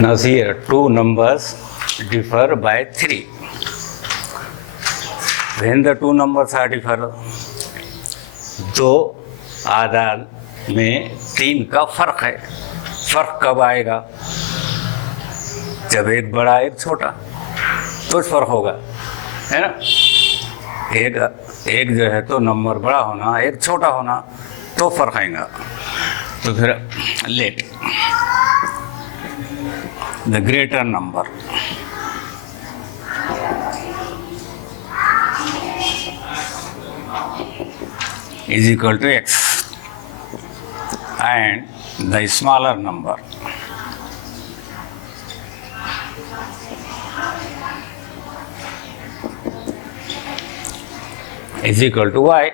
Now see here, two numbers differ by 3. When the two numbers are differ, दो आधार में 3 का फर्क है. फर्क कब आएगा? जब एक बड़ा एक छोटा, तो फर्क होगा, है ना. एक जो है तो नंबर बड़ा होना, एक छोटा होना, तो फर्क आएगा. तो फिर let the greater number is equal to x and the smaller number is equal to y.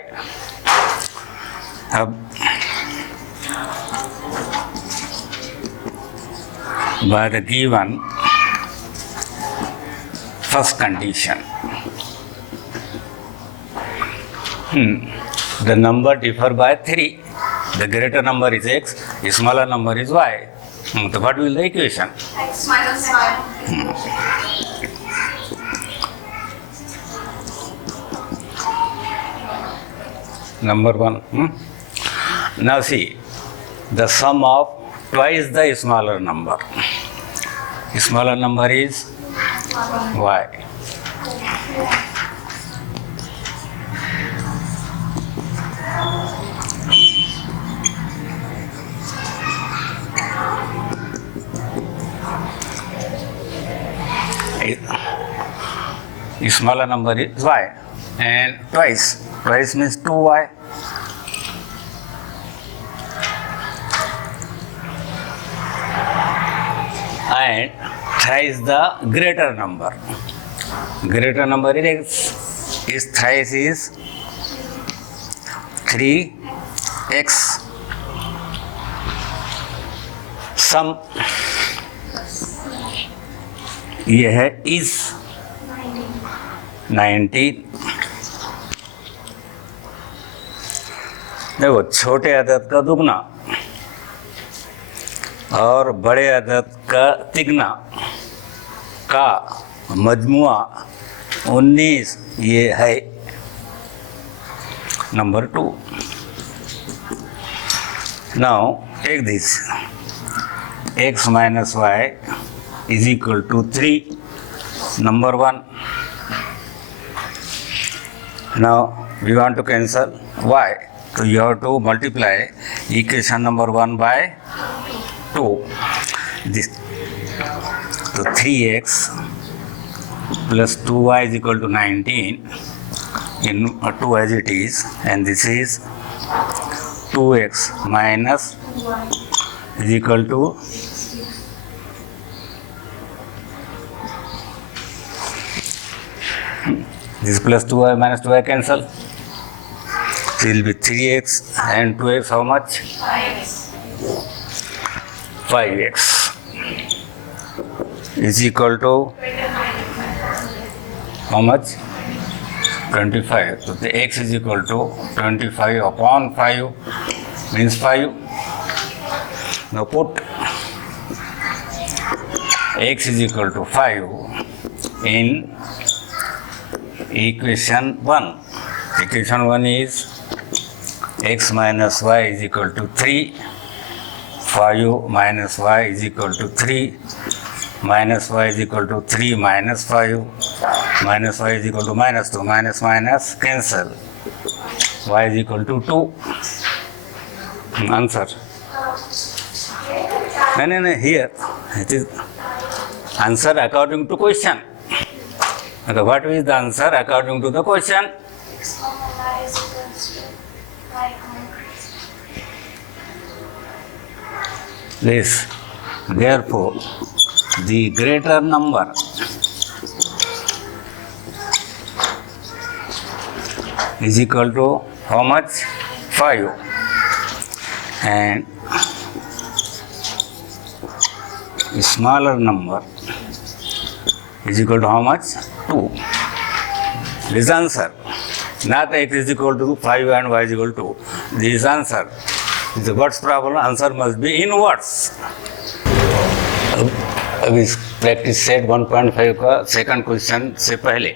अब by the given first condition, the number differ by 3. The greater number is x, the smaller number is y. So what will the equation? X minus y. Number 1. Now see, the sum of twice the smaller number. Smaller number is y. Smaller number is y, and twice means 2y. And thrice the greater number. Greater number is x. Is thrice is 3x. Sum ये है is 19. देखो, छोटे अदद का दुगना और बड़े अदद का तिगना का मजमुआ 19, ये है number 2. Now take this x minus y is equal to 3, number 1. Now we want to cancel y, so you have to multiply equation number 1 by 2. This, so 3x plus 2y is equal to 19 in 2 as it is, and this is 2x minus is equal to this plus 2y minus 2y cancel. So it will be 3x and 2x how much? 5x is equal to how much? 25. So the x is equal to 25 upon 5 means 5. Now put x is equal to 5 in equation 1. Equation 1 is x minus y is equal to 3, 5 minus y is equal to 3, minus y is equal to 3 minus 5, minus y is equal to minus 2, minus minus cancel, y is equal to 2. Answer. No, here it is answer according to question. Okay, what is the answer according to the question? This. Therefore, the greater number is equal to how much? 5. And smaller number is equal to how much? 2. This answer. Not x is equal to 5 and y is equal to 2. This answer. The words problem answer must be in words. अभी practice set 1.5 का second question से पहले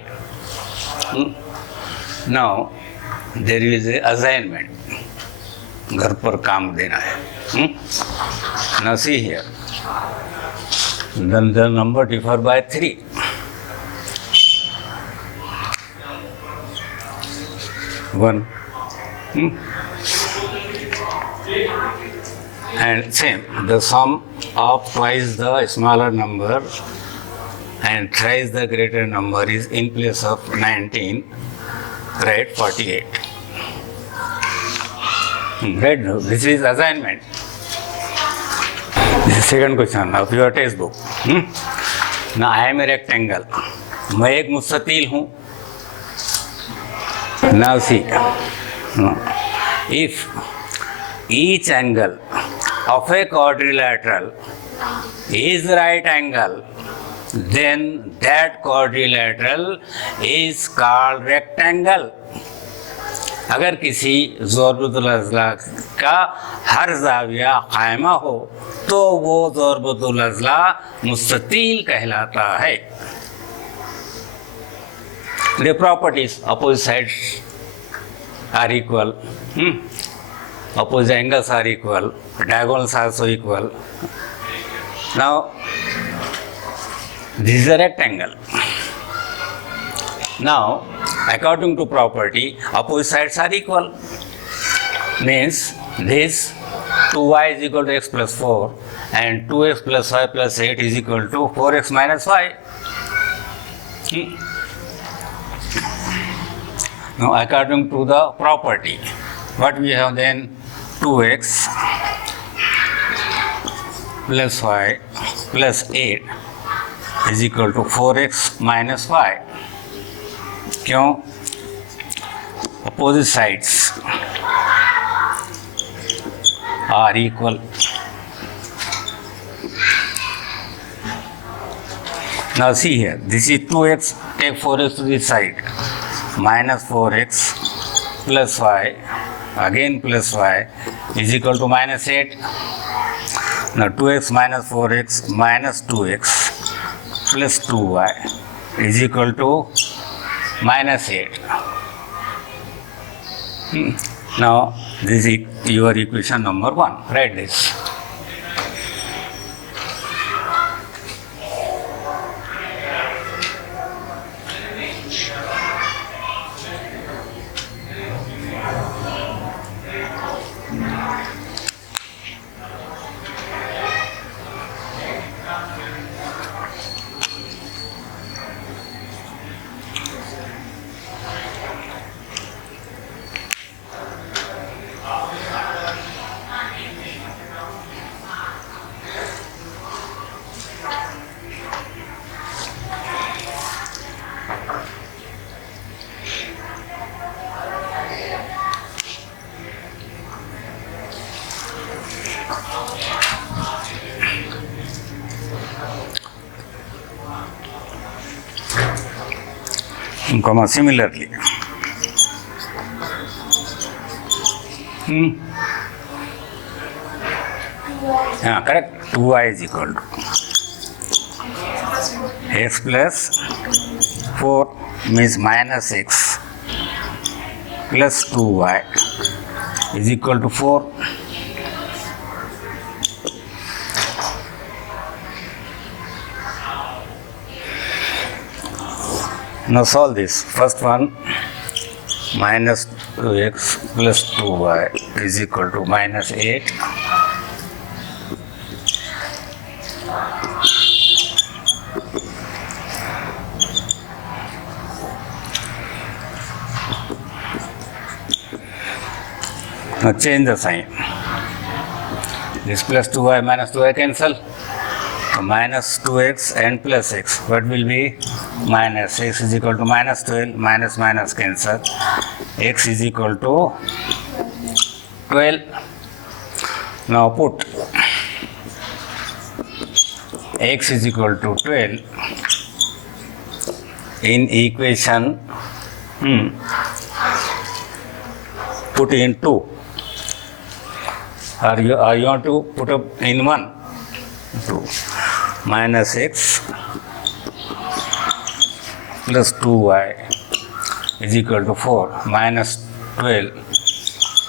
now there is a assignment, घर पर काम देना है। Now see here the number differ by 3। One. And same, the sum of twice the smaller number and thrice the greater number is in place of 19, right, 48. Right, this is assignment. This is second question of your textbook. Now I am a rectangle. मैं एक मुस्ततील हूँ। Now see, if each angle of a quadrilateral is right angle, then that quadrilateral is called rectangle. अगर किसी ज़ोरबतुल अज़ला का हर ज़ाविया क़ायमा हो तो वो ज़ोरबतुल अज़ला मुस्ततील कहलाता है। The properties, opposite sides are equal, opposite angles are equal, diagonals are also equal. Now, this is a rectangle. Now, according to property, opposite sides are equal. Means this 2y is equal to x plus 4 and 2x plus y plus 8 is equal to 4x minus y. Now, according to the property, what we have then, 2x plus y plus 8 is equal to 4x minus y. क्यों? Opposite sides are equal. Now see here, this is 2x, take 4x to this side. Minus 4x plus y, again plus y, is equal to minus 8. Now 2x minus 4x minus 2x plus 2y is equal to minus 8. Now this is your equation number 1. Write this. Comma similarly, correct, 2y is equal to x plus 4 means minus x plus 2y is equal to 4. Now solve this. First one, minus 2x plus 2y is equal to minus 8. Now change the sign. This plus 2y minus 2y cancel. So minus 2x and plus x. What will be? Minus x is equal to minus 12, minus minus cancel. X is equal to 12. Now put x is equal to 12 in equation, put in 2. Or you want to put up in 1? 2. minus x plus 2y is equal to 4 minus 12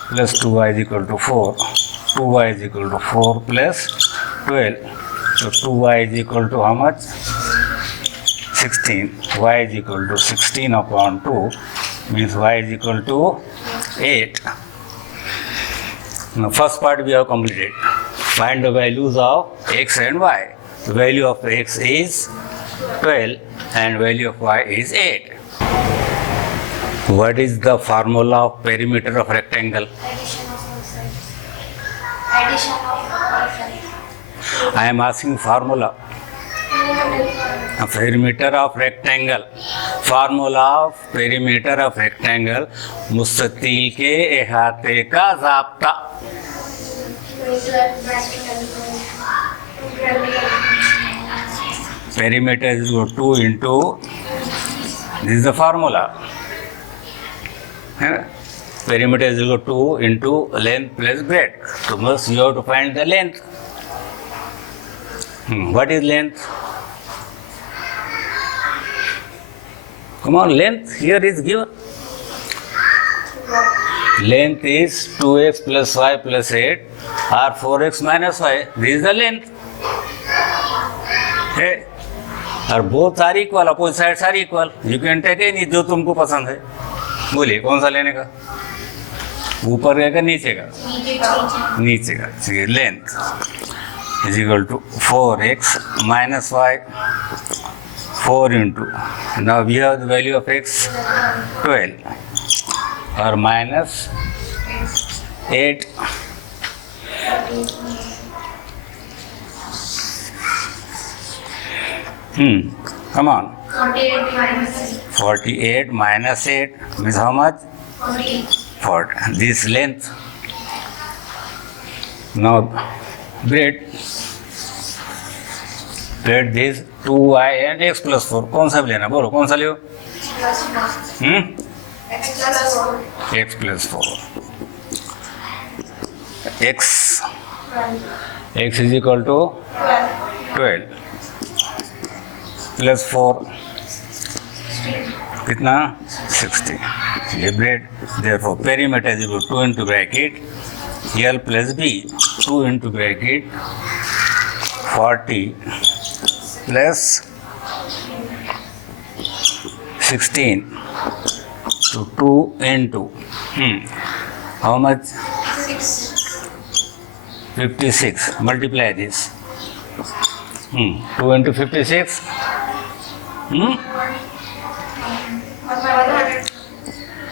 plus 2y is equal to 4. 2y is equal to 4 plus 12. So 2y is equal to how much? 16. Y is equal to 16 upon 2 means y is equal to 8. Now first part we have completed. Find the values of x and y. The value of x is 12 and value of y is 8. What is the formula of perimeter of rectangle? Addition of all sides. I am asking formula. Perimeter of rectangle. Formula of perimeter of rectangle. मुस्ततील के अहाते का ज़ाब्ता. Perimeter is equal to 2 into, this is the formula. Perimeter is equal to 2 into length plus breadth. So first you have to find the length. What is length? Come on, length here is given. Length is 2x plus y plus 8 or 4x minus y. This is the length. Hey. और both are equal, opposite sides are equal. You can take any जो तुमको पसंद है. बोलिए कौन सा लेने का? ऊपर का नीचे का? नीचे का. ठीक. Length is equal to 4x minus y. 4 into. Now we have the value of x 12 or minus 8. Come on. 48 minus 8 means how much? 40. This length. Now breadth this 2y and x plus 4. कौन सा लेना? बोलो कौन सा लियो? x plus 4. x is equal to 12 plus 4 कितना? 60. ये bread. Therefore perimeter is equal to 2 into bracket L plus B. 2 into bracket 40 plus 16. So 2 into how much? 56. Multiply this. 2 into 56.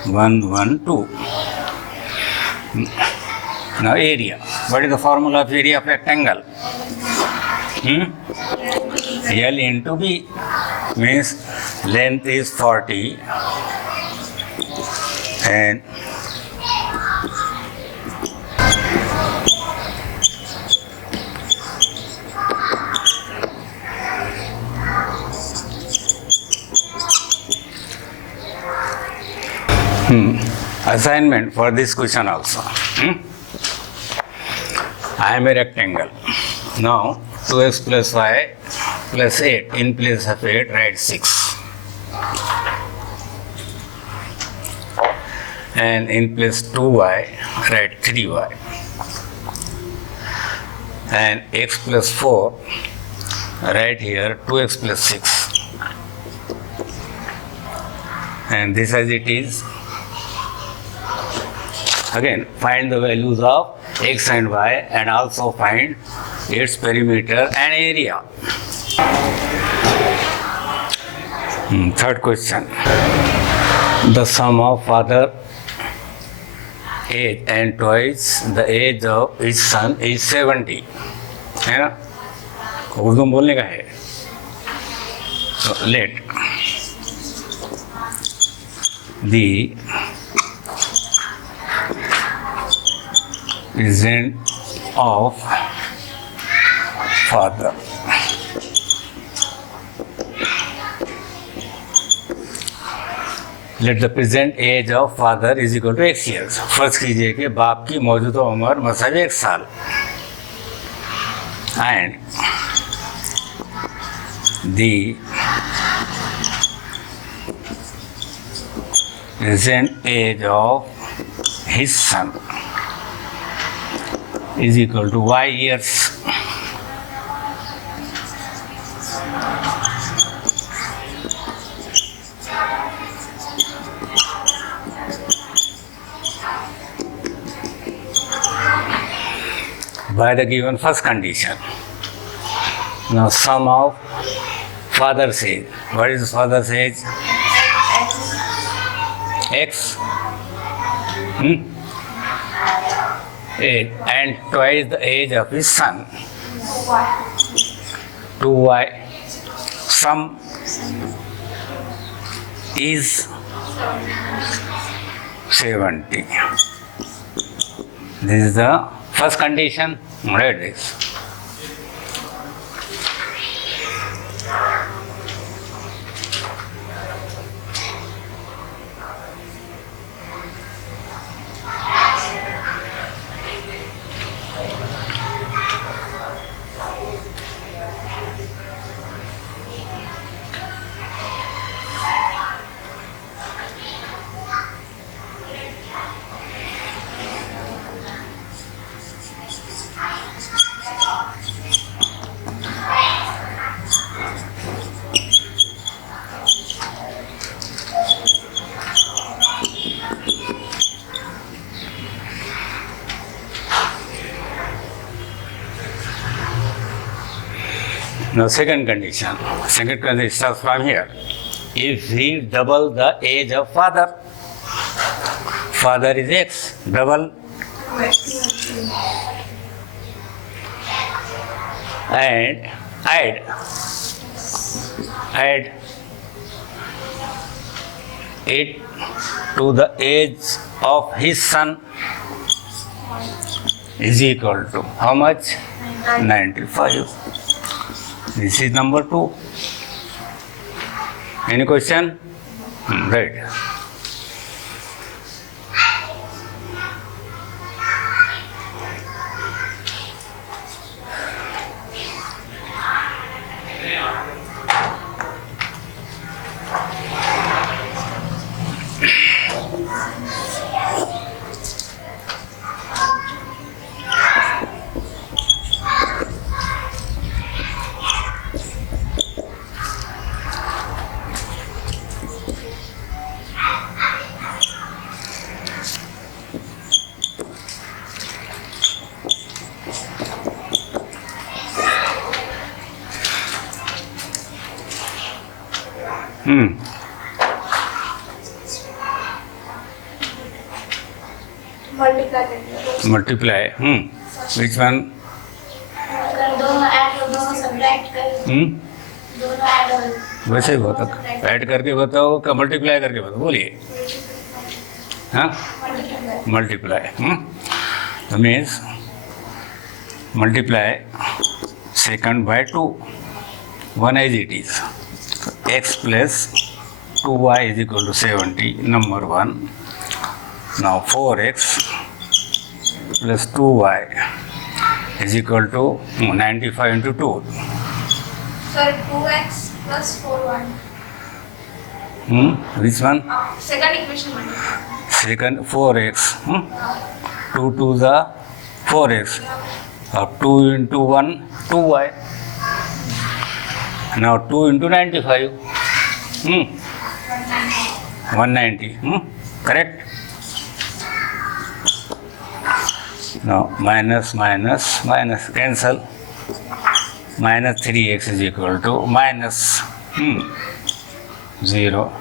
112. Now area. What is the formula of area of rectangle? L into B means length is 40 and assignment for this question also. I am a rectangle. Now 2x plus y plus 8. In place of 8 write 6. And in place 2y write 3y. And x plus 4 write here 2x plus 6. And this as it is. Again, find the values of x and y and also find its perimeter and area. Third question. The sum of father age and twice the age of his son is 70. है ना? उर्दू में बोलने का है. So let the present of father let the present age of father is equal to x years. फर्ज कीजिए कि बाप की मौजूदा उम्र मतलब 1 साल and the present age of his son is equal to y years. By the given first condition. Now sum of father's age. What is father's age? X. Age. And twice the age of his son. 2y. Sum is 70. This is the first condition. Write this. Now second condition. Second condition starts from here. If he double the age of father, father is x, double, and add it to the age of his son is equal to how much? 95. This is number 2. Any question? Right. Multiply. Which one? दोनों add और दोनों subtract कर दोनों add और वैसे ही बताओ, add करके बताओ क्या मल्टीप्लाई करके बताओ, बोलिए. हाँ, मल्टीप्लाई. तो means multiply second by 2, 1 as it is. X plus 2y is equal to 70, number 1. Now 4x plus 2y is equal to 95 into 2. Sir, 2x plus 4y. Which one? Second equation. Second 4x. 2 to the 4x. 2 into 1, 2y. Now 2 into 95. 190. Correct? Now minus cancel. Minus 3x is equal to minus 0.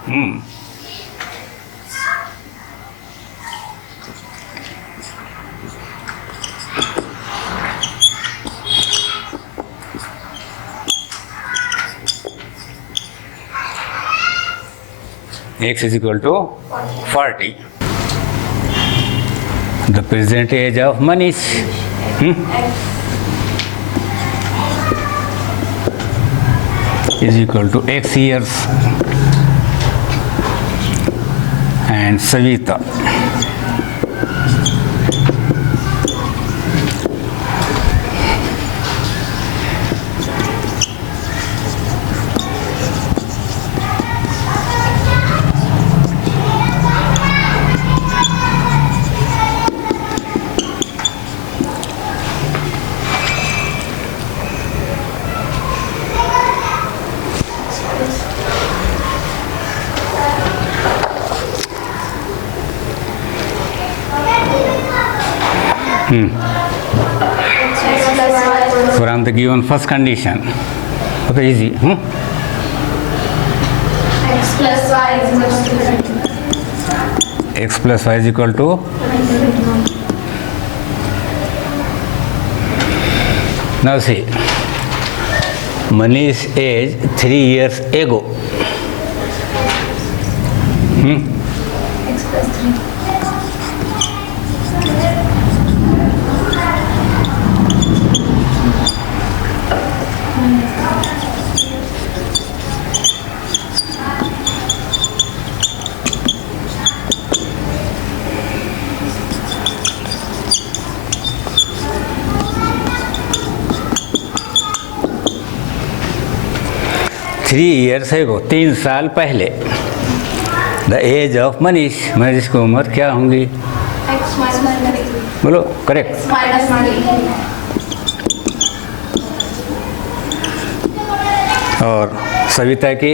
X is equal to 40. The present age of Manish is equal to X years, and Savita From the given first condition. Okay, easy. X plus y is equal to X plus y is equal to now see, Manish age 3 years ago. x plus 3. Three years ago 3 साल पहले the age of Manish, Manish की उम्र क्या होंगी? X minus 3. बोलो correct. X minus 3. और सविता की?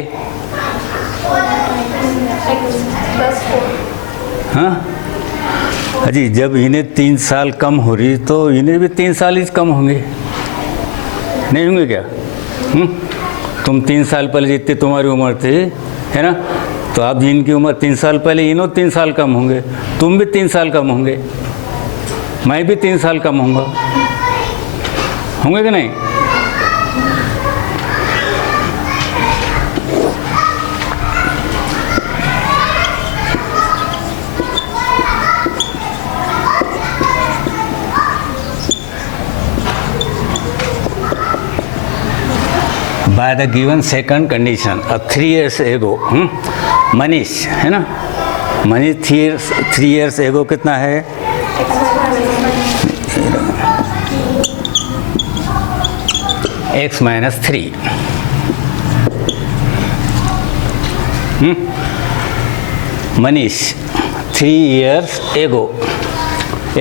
X plus 4. हाँ अजी, जब इन्हें 3 साल कम हो रही तो इन्हें भी 3 साल ही कम होंगे, नहीं होंगे क्या? तुम 3 साल पहले जितनी तुम्हारी उम्र थी, है ना, तो आप जिनकी उम्र 3 साल पहले, इन्हों 3 साल कम होंगे, तुम भी 3 साल कम होंगे, मैं भी 3 साल कम होंगे कि नहीं? By the given second condition of 3 years ago, Manish, है ना, मनीष 3 years ago कितना है? x minus 3. Manish 3 years ago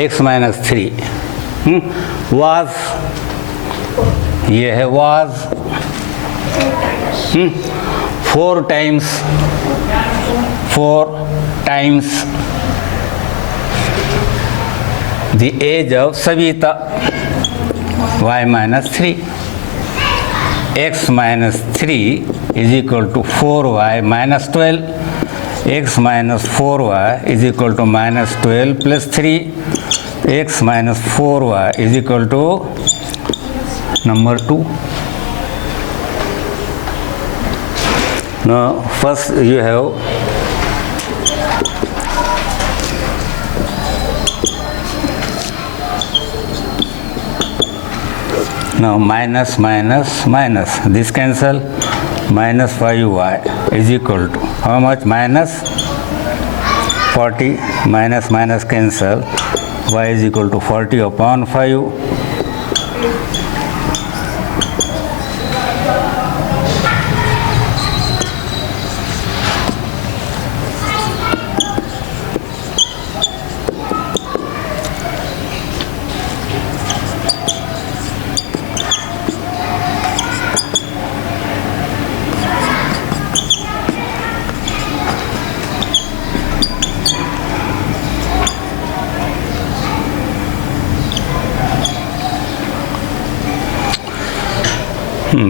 x minus 3 was, ये है was 4 times the age of Savita, y minus 3. X minus 3 is equal to 4y minus 12. X minus 4y is equal to minus 12 plus 3. X minus 4y is equal to number 2. Now first you have now minus minus minus, this cancel, minus 5y is equal to how much? Minus 40, minus minus cancel, y is equal to 40 upon 5.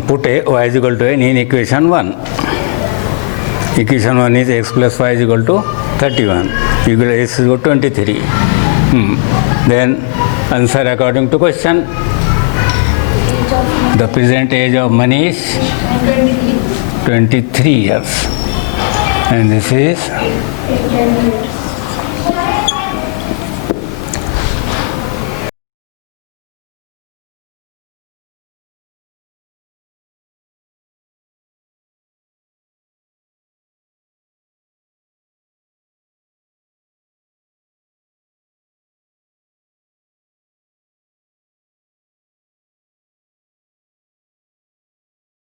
Put a y is equal to n in equation 1. Equation 1 is x plus y is equal to 31. Equal to x is equal to 23. Then answer according to question. The present age of Manish 23 years. And this is